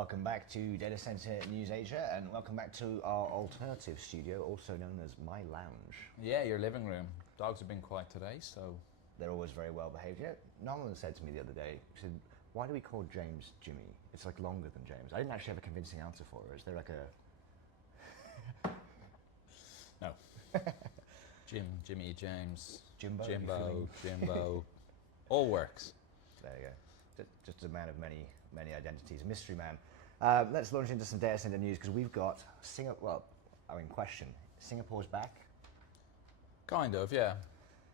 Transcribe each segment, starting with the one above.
Welcome back to Data Center News Asia, and welcome back to our alternative studio, also known as My Lounge. Yeah, your living room. Dogs have been quiet today, so... They're always very well behaved. Yeah, Nolan said to me the other day, he said, why do we call James Jimmy? It's like longer than James. I didn't actually have a convincing answer for her. Is there like a... No. Jimmy, James, Jimbo? Jimbo, all works. There you go. Just a man of many identities, a mystery man. Let's launch into some data center news because we've got question. Singapore's back? Kind of, yeah.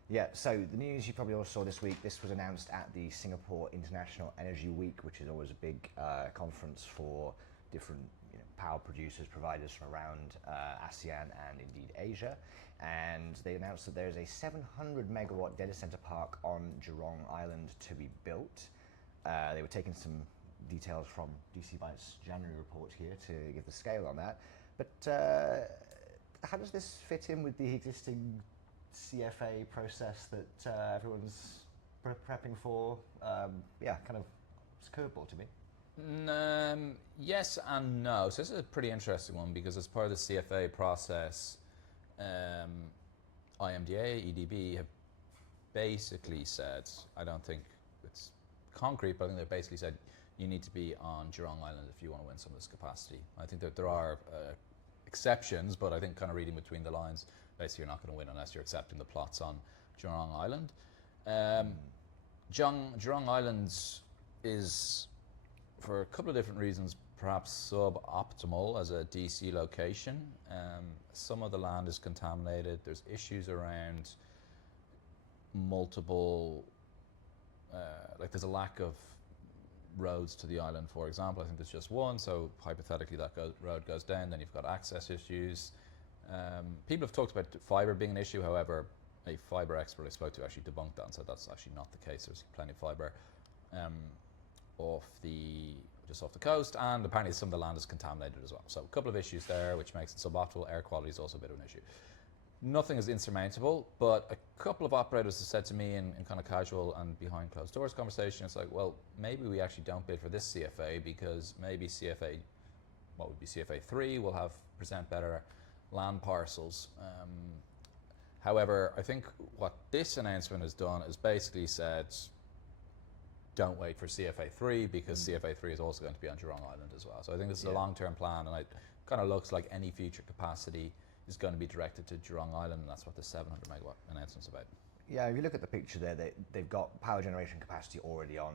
Yeah, so the news you probably all saw this week, this was announced at the Singapore International Energy Week, which is always a big conference for different power producers, providers from around ASEAN and indeed Asia. And they announced that there is a 700 megawatt data center park on Jurong Island to be built. They were taking some details from DC Byte's January report here to give the scale on that. But how does this fit in with the existing CFA process that everyone's prepping for? Kind of it's a curveball to me. Yes and no. So this is a pretty interesting one because as part of the CFA process, IMDA, EDB have basically said, I don't think it's concrete, but I think they basically said you need to be on Jurong Island if you want to win some of this capacity. I think that there are exceptions, but I think kind of reading between the lines, basically you're not going to win unless you're accepting the plots on Jurong Island. Jurong Island is, for a couple of different reasons, perhaps suboptimal as a DC location. Some of the land is contaminated. There's issues around multiple, there's a lack of roads to the island, for example. I think there's just one, so hypothetically that road goes down, then you've got access issues. People have talked about fibre being an issue, however, a fibre expert I spoke to actually debunked that and said that's actually not the case. There's plenty of fibre just off the coast, and apparently some of the land is contaminated as well. So a couple of issues there, which makes it suboptimal. Air quality is also a bit of an issue. Nothing is insurmountable, but a couple of operators have said to me in kind of casual and behind closed doors conversation, it's like, well, maybe we actually don't bid for this CFA because maybe CFA, what would be CFA 3, will present better land parcels. However, I think what this announcement has done is basically said, don't wait for CFA 3 because CFA 3 is also going to be on Jurong Island as well. So I think this is a long-term plan, and it kind of looks like any future capacity is going to be directed to Jurong Island, and that's what the 700 megawatt announcement's about. Yeah, if you look at the picture there, they've got power generation capacity already on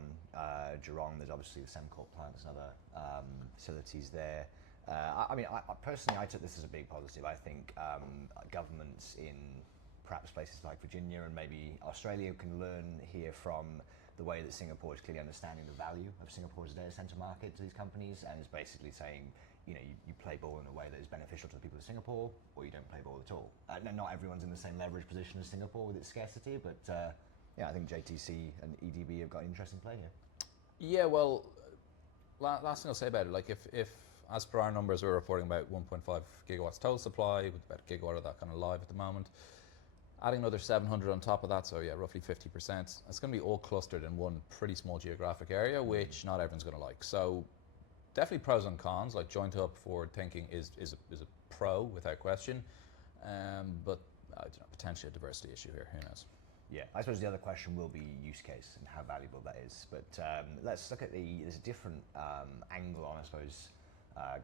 Jurong. There's obviously the Sembcorp plant, there's other facilities there. I personally took this as a big positive. I think governments in perhaps places like Virginia and maybe Australia can learn here from the way that Singapore is clearly understanding the value of Singapore's data center market to these companies, and is basically saying, you play ball in a way that is beneficial to the people of Singapore, or you don't play ball at all. Not everyone's in the same leverage position as Singapore with its scarcity, but I think JTC and EDB have got an interesting play here. Yeah, well, last thing I'll say about it, if as per our numbers, we're reporting about 1.5 gigawatts total supply, with about a gigawatt of that kind of live at the moment. Adding another 700 on top of that, so yeah, roughly 50%. It's going to be all clustered in one pretty small geographic area, which not everyone's going to like. So definitely pros and cons, like joint up forward thinking is a pro without question, but potentially a diversity issue here, who knows? Yeah, I suppose the other question will be use case and how valuable that is. But let's look at there's a different angle on, I suppose,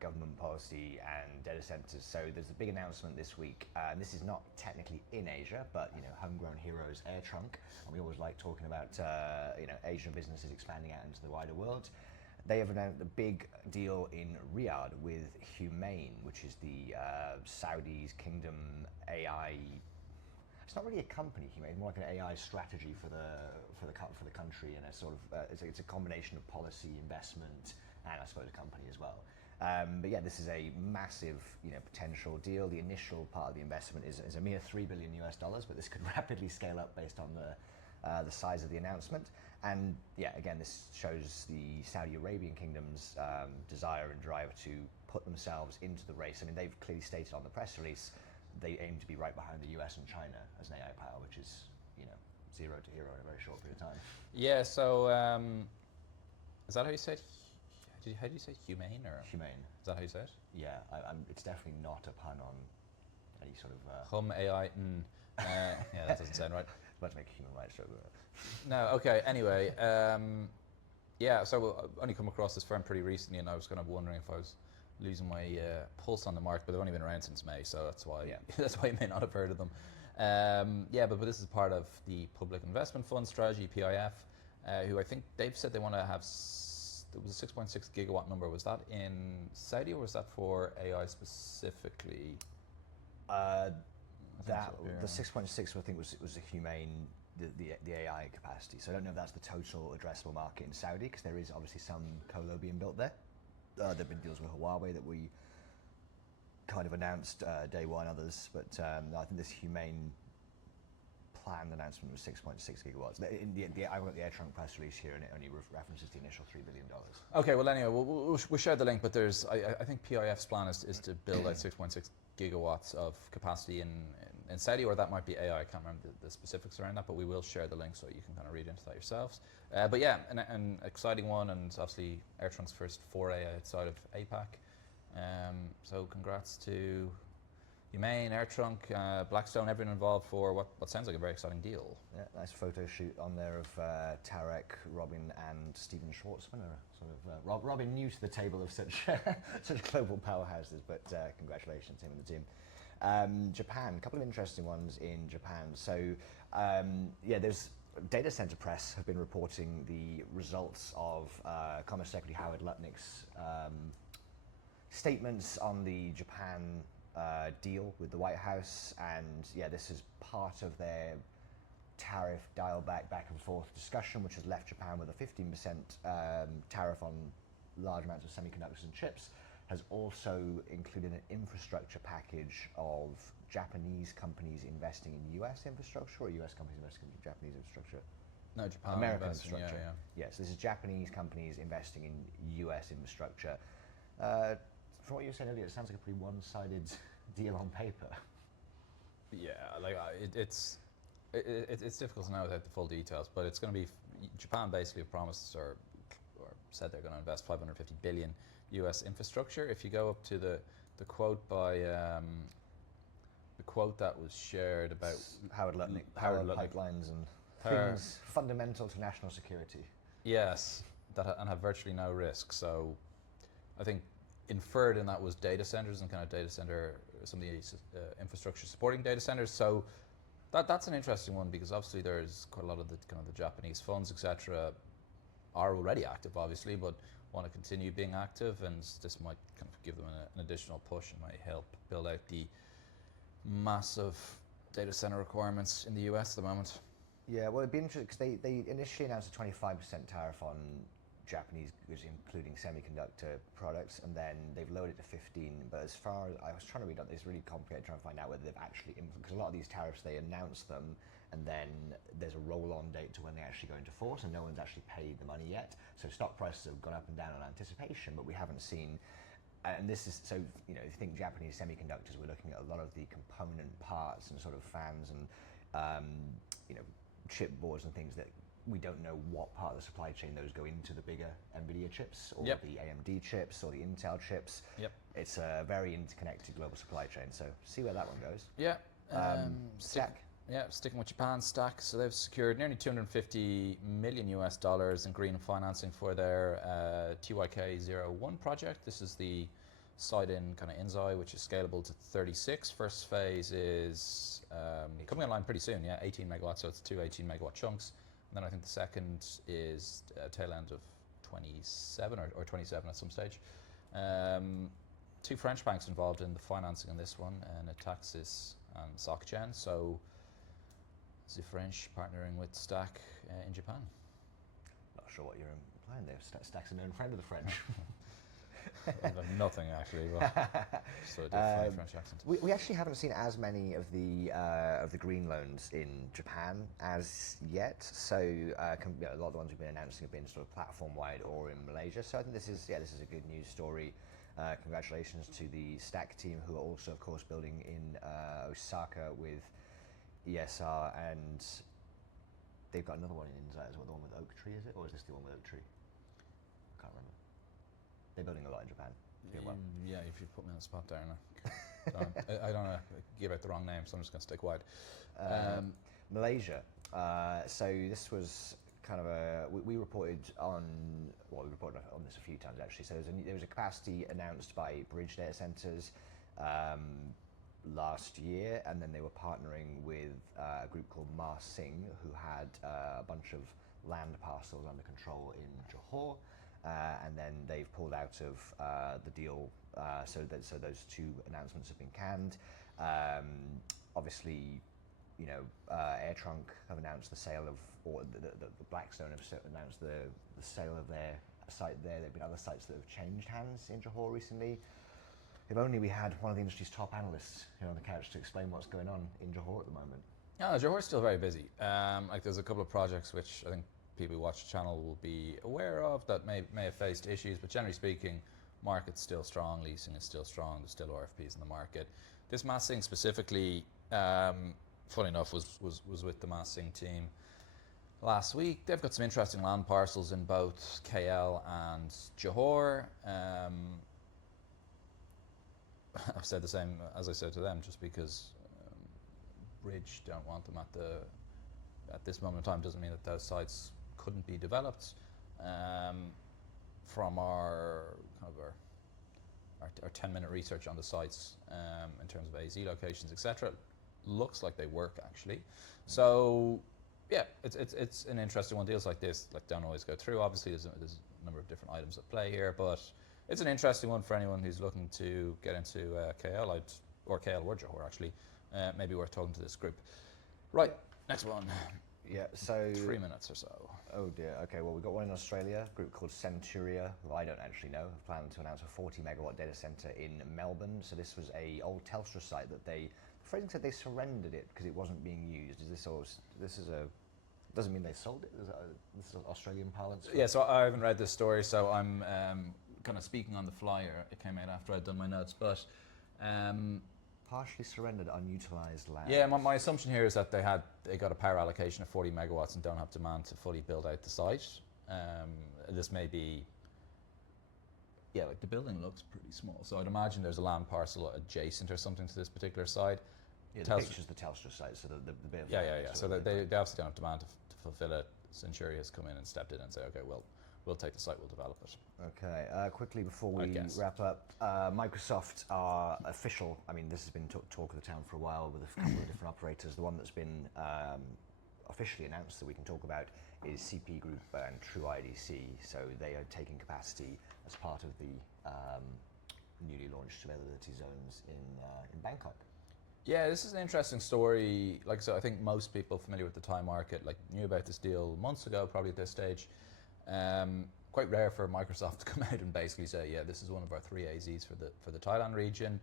government policy and data centers. So there's a big announcement this week, and this is not technically in Asia, but homegrown heroes AirTrunk, and we always like talking about Asian businesses expanding out into the wider world. They have announced a big deal in Riyadh with HUMAIN, which is the Saudi's kingdom AI. It's not really a company, HUMAIN, more like an AI strategy for the country, and a sort of it's a combination of policy, investment, and I suppose a company as well. But yeah, this is a massive, potential deal. The initial part of the investment is a mere $3 billion, but this could rapidly scale up based on the size of the announcement. And yeah, again, this shows the Saudi Arabian kingdom's desire and drive to put themselves into the race. I mean, they've clearly stated on the press release they aim to be right behind the US and China as an AI power, which is, zero to hero in a very short period of time. Yeah, so is that how you say it? How do you say humane or? HUMAIN. Is that how you say it? Yeah, it's definitely not a pun on any sort of. HUMAIN. Yeah, that doesn't sound right. About to make a human rights joke. No, okay. Anyway, yeah. So I've only come across this firm pretty recently, and I was kind of wondering if I was losing my pulse on the market, but they've only been around since May, so that's why that's why you may not have heard of them. Yeah, but this is part of the Public Investment Fund strategy, PIF, who I think they've said they want to have. It was a 6.6 gigawatt number. Was that in Saudi or was that for AI specifically? The 6.6 I think was a HUMAIN, the AI capacity. So I don't know if that's the total addressable market in Saudi, because there is obviously some colo being built there. There have been deals with Huawei that we kind of announced day one, others, but I think this HUMAIN planned announcement was 6.6 gigawatts. I've got the AirTrunk press release here, and it only references the initial $3 billion. Okay, well anyway, we'll share the link, but there's I think PIF's plan is to build out 6.6 gigawatts of capacity in Saudi, or that might be AI. I can't remember the specifics around that, but we will share the link so you can kind of read into that yourselves. But yeah, an exciting one, and obviously AirTrunk's first foray outside of APAC. So congrats to HUMAIN, AirTrunk, Blackstone, everyone involved for what sounds like a very exciting deal. Yeah, nice photo shoot on there of Tarek, Robin, and Stephen Schwartzman. Sort of Robin new to the table of such such global powerhouses, but congratulations to him and the team. Japan, a couple of interesting ones in Japan. So yeah, there's data center press have been reporting the results of Commerce Secretary Howard Lutnick's statements on the Japan deal with the White House, and yeah, this is part of their tariff dial back and forth discussion, which has left Japan with a 15% tariff on large amounts of semiconductors and chips. Has also included an infrastructure package of Japanese companies investing in US infrastructure, or US companies investing in Japanese infrastructure? No, Japan. American infrastructure. Yeah. Yes, this is Japanese companies investing in US infrastructure. From what you were saying earlier, it sounds like a pretty one-sided deal on paper. Yeah, like it's difficult to know without the full details, but it's going to be Japan basically promised or said they're going to invest 550 billion US infrastructure. If you go up to the quote by the quote that was shared about Howard Lutnick, power pipelines and things fundamental to national security. Yes, and have virtually no risk. So I think inferred in that was data centers and kind of data center, some of the infrastructure supporting data centers. So that's an interesting one, because obviously there's quite a lot of the kind of the Japanese funds, etc., are already active, obviously, but want to continue being active, and this might kind of give them an additional push and might help build out the massive data center requirements in the US at the moment. Yeah, well, it'd be interesting because they initially announced a 25% tariff on Japanese goods, including semiconductor products, and then they've lowered it to 15. But as far as I was trying to read on, it's really complicated trying to find out whether they've actually implemented, because a lot of these tariffs, they announce them and then there's a roll-on date to when they actually go into force, and no one's actually paid the money yet. So stock prices have gone up and down on anticipation, but we haven't seen. And this is so, you know, if you think Japanese semiconductors, we're looking at a lot of the component parts and sort of fans and you know, chip boards and things that we don't know what part of the supply chain those go into, the bigger NVIDIA chips or the AMD chips or the Intel chips. Yep. It's a very interconnected global supply chain, so see where that one goes. Yeah. Stack. Yeah, sticking with Japan, Stack. So they've secured nearly $250 million in green financing for their TYK01 project. This is the site in kind of Inzai, which is scalable to 36. First phase is coming online pretty soon, 18 megawatts, so it's two 18 megawatt chunks. And then I think the second is tail end of 27 or 27 at some stage. Two French banks involved in the financing on this one, Natixis and SocGen. So the French partnering with Stack in Japan. Not sure what you're implying there. Stack's a known friend of the French. Nothing actually, but so it did funny French accent. We actually haven't seen as many of the green loans in Japan as yet. So a lot of the ones we've been announcing have been sort of platform wide or in Malaysia. So I think this is a good news story. Congratulations to the Stack team, who are also of course building in Osaka with ESR, and they've got another one in Inzai as well, the one with Oak Tree, is it? Or is this the one with Oak Tree? I can't remember. They're building a lot in Japan. Doing well. Yeah, if you put me on the spot there, I don't want to give out the wrong name, so I'm just going to stay quiet. Malaysia. So this was kind of we reported on, well, we reported on this a few times actually. So there was a capacity announced by Bridge Data Centers last year, and then they were partnering with a group called Ma Sing, who had a bunch of land parcels under control in Johor, and then they've pulled out of the deal. So those two announcements have been canned. Obviously, you know, AirTrunk have announced the sale of, or the Blackstone have announced the sale of their site there. There have been other sites that have changed hands in Johor recently. If only we had one of the industry's top analysts here on the couch to explain what's going on in Johor at the moment. No, Johor's still very busy. Like there's a couple of projects which I think people who watch the channel will be aware of that may have faced issues, but generally speaking, market's still strong, leasing is still strong, there's still RFPs in the market. This Ma Sing specifically, funny enough, was with the Ma Sing team last week. They've got some interesting land parcels in both KL and Johor. I've said the same as I said to them, just because Bridge don't want them at this moment in time doesn't mean that those sites couldn't be developed. From our 10-minute research on the sites in terms of AZ locations, etc., looks like they work actually. So yeah, it's an interesting one. Deals like this don't always go through. Obviously, there's a number of different items at play here, but it's an interesting one for anyone who's looking to get into KL or Johor actually. Maybe worth talking to this group. Right, next one. Yeah, so 3 minutes or so. Oh dear. Okay, well, we've got one in Australia, a group called Centuria, who I don't actually know, have planned to announce a 40 megawatt data center in Melbourne. So this was a old Telstra site that the phrasing said they surrendered it because it wasn't being used. Doesn't mean they sold it? This is Australian parlance? Yeah, so I haven't read this story, so I'm kind of speaking on the flyer. It came out after I'd done my notes, but partially surrendered unutilized land. yeah, my assumption here is that they got a power allocation of 40 megawatts and don't have demand to fully build out the site. This may be, yeah, like the building looks pretty small, so I'd imagine there's a land parcel adjacent or something to this particular site. Yeah, the picture's the Telstra site, so the bit of yeah. So they obviously don't have demand to fulfill it. Centuria has come in and stepped in and say, okay, well, we'll take the site, we'll develop it. Okay, quickly before we wrap up, Microsoft are official. I mean, this has been talk of the town for a while with a couple of different operators. The one that's been officially announced that we can talk about is CP Group and True IDC. So they are taking capacity as part of the newly launched availability zones in Bangkok. Yeah, this is an interesting story. Like I said, I think most people familiar with the Thai market knew about this deal months ago, probably at this stage. Quite rare for Microsoft to come out and basically say, yeah, this is one of our 3 AZs for the Thailand region.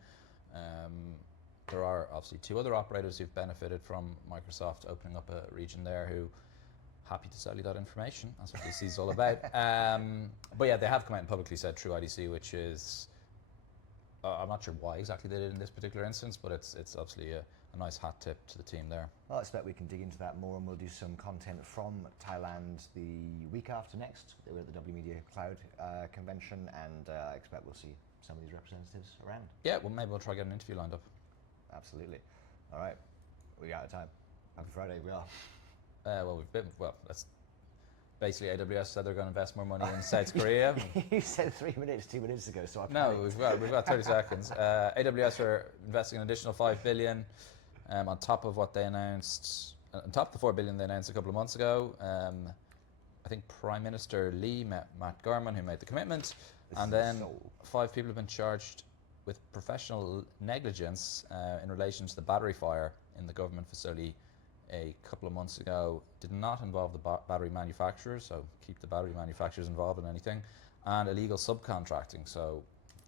There are obviously 2 other operators who've benefited from Microsoft opening up a region there who happy to sell you that information. That's what DC is all about. But yeah, they have come out and publicly said True IDC, which is, I'm not sure why exactly they did in this particular instance, but it's obviously a nice hat tip to the team there. Well, I expect we can dig into that more, and we'll do some content from Thailand the week after next. We're at the W Media Cloud convention, and I expect we'll see some of these representatives around. Yeah, well, maybe we'll try to get an interview lined up. Absolutely. All right, we're out of time. Happy Friday, we are. That's basically AWS said they're going to invest more money in South Korea. You said 3 minutes 2 minutes ago, so I panicked. No, we've got 30 seconds. AWS are investing an additional $5 billion on top of what they announced, on top of the $4 billion they announced a couple of months ago. I think Prime Minister Lee met Matt Garman, who made the commitment, and then 5 people have been charged with professional negligence in relation to the battery fire in the government facility a couple of months ago. Did not involve the battery manufacturers, so keep the battery manufacturers involved in anything, and illegal subcontracting, so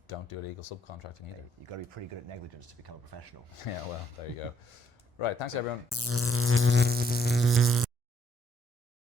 don't do illegal subcontracting either. Hey, you've got to be pretty good at negligence to become a professional. Yeah, well, there you go. Right, thanks everyone.